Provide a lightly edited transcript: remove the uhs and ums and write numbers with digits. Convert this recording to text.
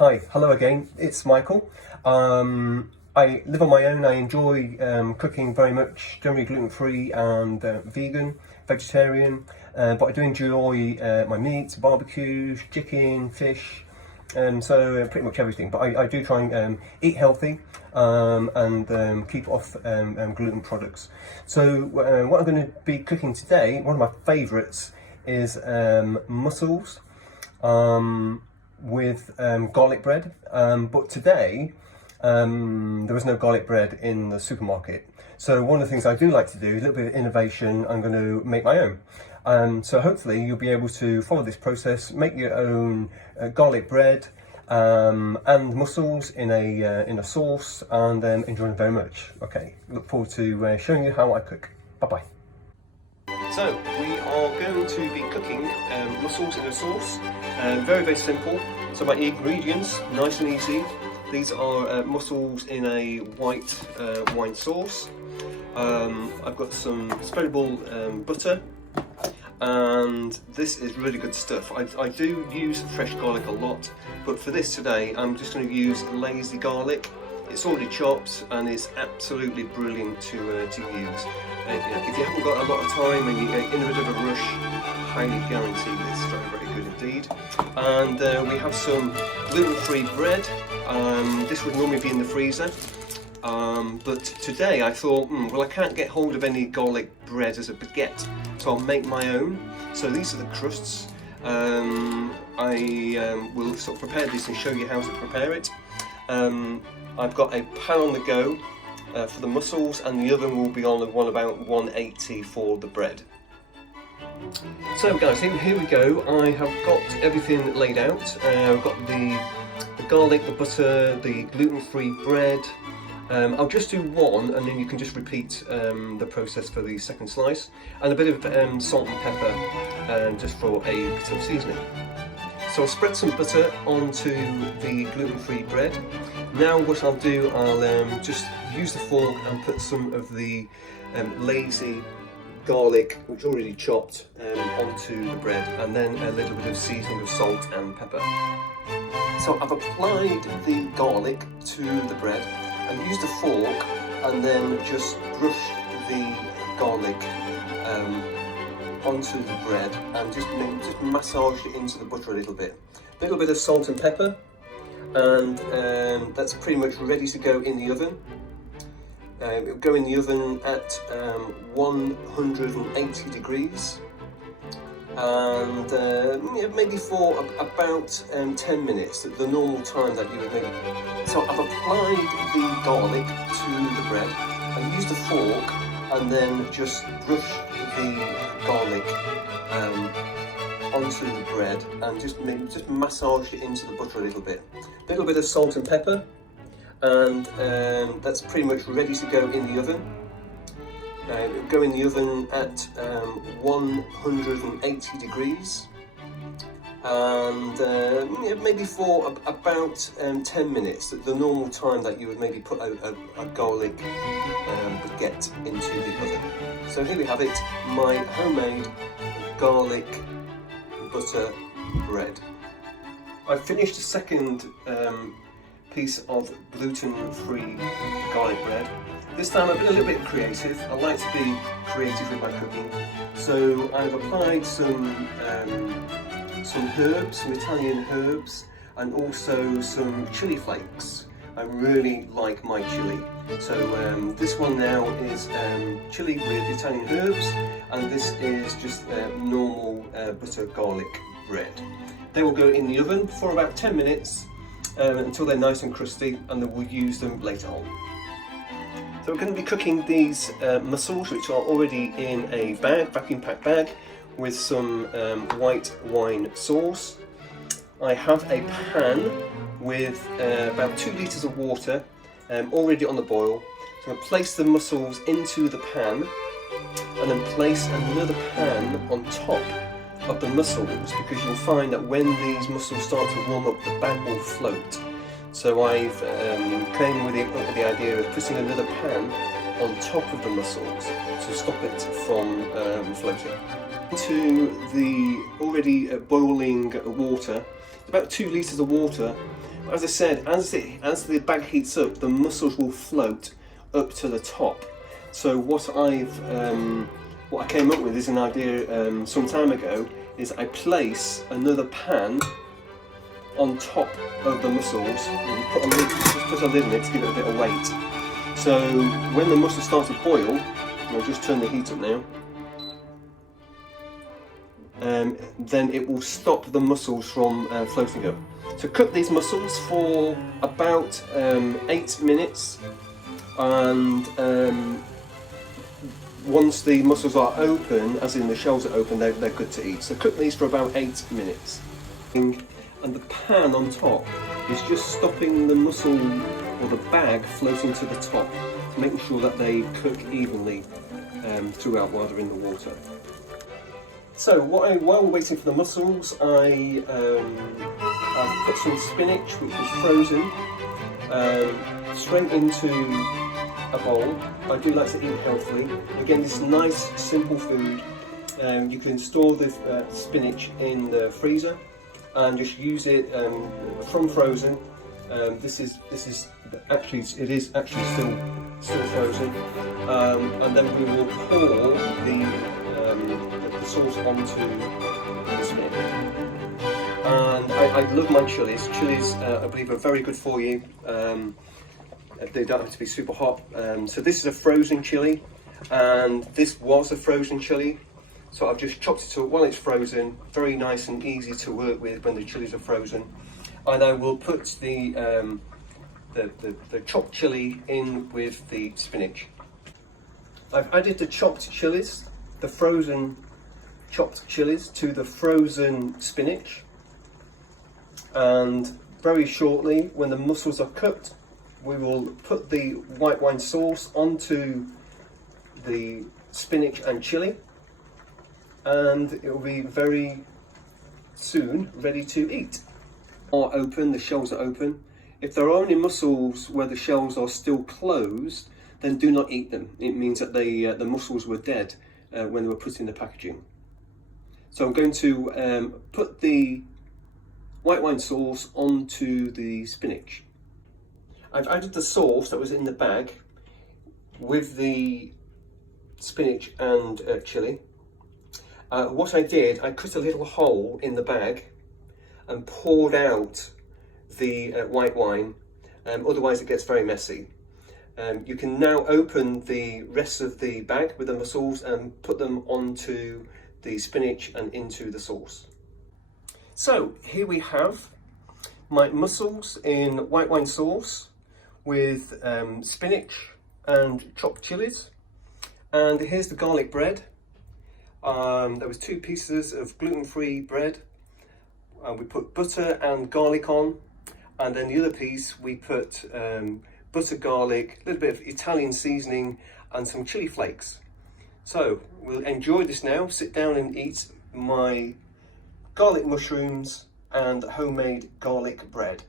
Hi, hello again, it's Michael. I live on my own. I enjoy cooking very much, generally gluten-free and vegan, vegetarian, but I do enjoy my meats, barbecues, chicken, fish, so pretty much everything. But I do try and eat healthy and keep off gluten products. So what I'm going to be cooking today, one of my favourites is mussels with garlic bread, but today there was no garlic bread in the supermarket. So one of the things I do like to do, a little bit of innovation, I'm going to make my own. So hopefully you'll be able to follow this process, make your own garlic bread and mussels in a sauce, and enjoy them very much. Okay, look forward to showing you how I cook. Bye bye. So we are going to be cooking mussels in a sauce. Very, very simple. So my ingredients, nice and easy. These are mussels in a white wine sauce. I've got some spreadable butter, and this is really good stuff. I do use fresh garlic a lot, but for this today I'm just going to use lazy garlic. It's already chopped and is absolutely brilliant to use. If you haven't got a lot of time and you're in a bit of a rush, highly guarantee this. Very, very good indeed. And we have some gluten-free bread. This would normally be in the freezer, but today I thought, well, I can't get hold of any garlic bread as a baguette, so I'll make my own. So these are the crusts. I will sort of prepare this and show you how to prepare it. I've got a pan on the go for the mussels, and the oven will be on at about 180 for the bread. So guys, here we go. I have got everything laid out. I've got the garlic, the butter, the gluten-free bread. I'll just do one, and then you can just repeat the process for the second slice, and a bit of salt and pepper just for a bit of seasoning. So I'll spread some butter onto the gluten-free bread. Now what I'll do, I'll just use the fork and put some of the lazy garlic, which is already chopped, onto the bread, and then a little bit of seasoning of salt and pepper. So I've applied the garlic to the bread and used a fork, and then just brush the garlic onto the bread and just massage it into the butter a little bit. A little bit of salt and pepper, and that's pretty much ready to go in the oven. It'll go in the oven at 180 degrees, and maybe for about 10 minutes, the normal time that you would maybe. So I've applied the garlic to the bread and used a fork, and then just brush the garlic onto the bread and just massage it into the butter a little bit. A little bit of salt and pepper, and that's pretty much ready to go in the oven. It'll go in the oven at 180 degrees, and maybe for about 10 minutes, the normal time that you would maybe put a garlic baguette into the oven. So here we have it, my homemade garlic butter bread. I've finished the second piece of gluten-free garlic bread. This time I've been a little bit creative. I like to be creative with my cooking. So I've applied some herbs, some Italian herbs, and also some chili flakes. I really like my chili. So this one now is chili with Italian herbs, and this is just normal butter garlic bread. They will go in the oven for about 10 minutes until they're nice and crusty, and then we'll use them later on. So we're going to be cooking these mussels, which are already in a bag, vacuum packed bag, with some white wine sauce. I have a pan with about 2 litres of water already on the boil. So I'm going to place the mussels into the pan, and then place another pan on top of the mussels, because you'll find that when these mussels start to warm up, the bag will float. So I've came with the idea of putting another pan on top of the mussels to stop it from floating. To the already boiling water, about 2 litres of water, as I said, as the bag heats up, the mussels will float up to the top. So what I came up with is an idea some time ago, is I place another pan on top of the mussels and just put a lid on it to give it a bit of weight. So when the mussels start to boil, I'll just turn the heat up now, then it will stop the mussels from floating up. So cook these mussels for about 8 minutes, and once the mussels are open, as in the shells are open, they're good to eat. So cook these for about 8 minutes. And the pan on top is just stopping the mussel or the bag floating to the top, making sure that they cook evenly throughout while they're in the water. So while we're waiting for the mussels, I've put some spinach, which was frozen, straight into a bowl. I do like to eat healthily. Again, this is nice, simple food. You can store the spinach in the freezer and just use it from frozen. This is actually still frozen, and then we will pour the sauce onto the spinach. And I love my chilies. Chilies, I believe, are very good for you. They don't have to be super hot. So this is a frozen chili, and this was a frozen chili. So I've just chopped it up while it's frozen. Very nice and easy to work with when the chilies are frozen. And I will put the chopped chili in with the spinach. I've added the chopped chilies, the frozen chopped chilies, to the frozen spinach. And very shortly, when the mussels are cooked, we will put the white wine sauce onto the spinach and chili, and it will be very soon ready to eat. Are open, the shells are open. If there are any mussels where the shells are still closed, then do not eat them. It means that the mussels were dead when they were put in the packaging. So I'm going to put the white wine sauce onto the spinach. I've added the sauce that was in the bag with the spinach and chili. What I did, I cut a little hole in the bag and poured out the white wine, otherwise it gets very messy. You can now open the rest of the bag with the mussels and put them onto the spinach and into the sauce. So here we have my mussels in white wine sauce with spinach and chopped chilies, and here's the garlic bread. There was 2 pieces of gluten-free bread. We put butter and garlic on, and then the other piece we put butter, garlic, a little bit of Italian seasoning and some chili flakes. So we'll enjoy this now, sit down and eat my garlic mushrooms and homemade garlic bread.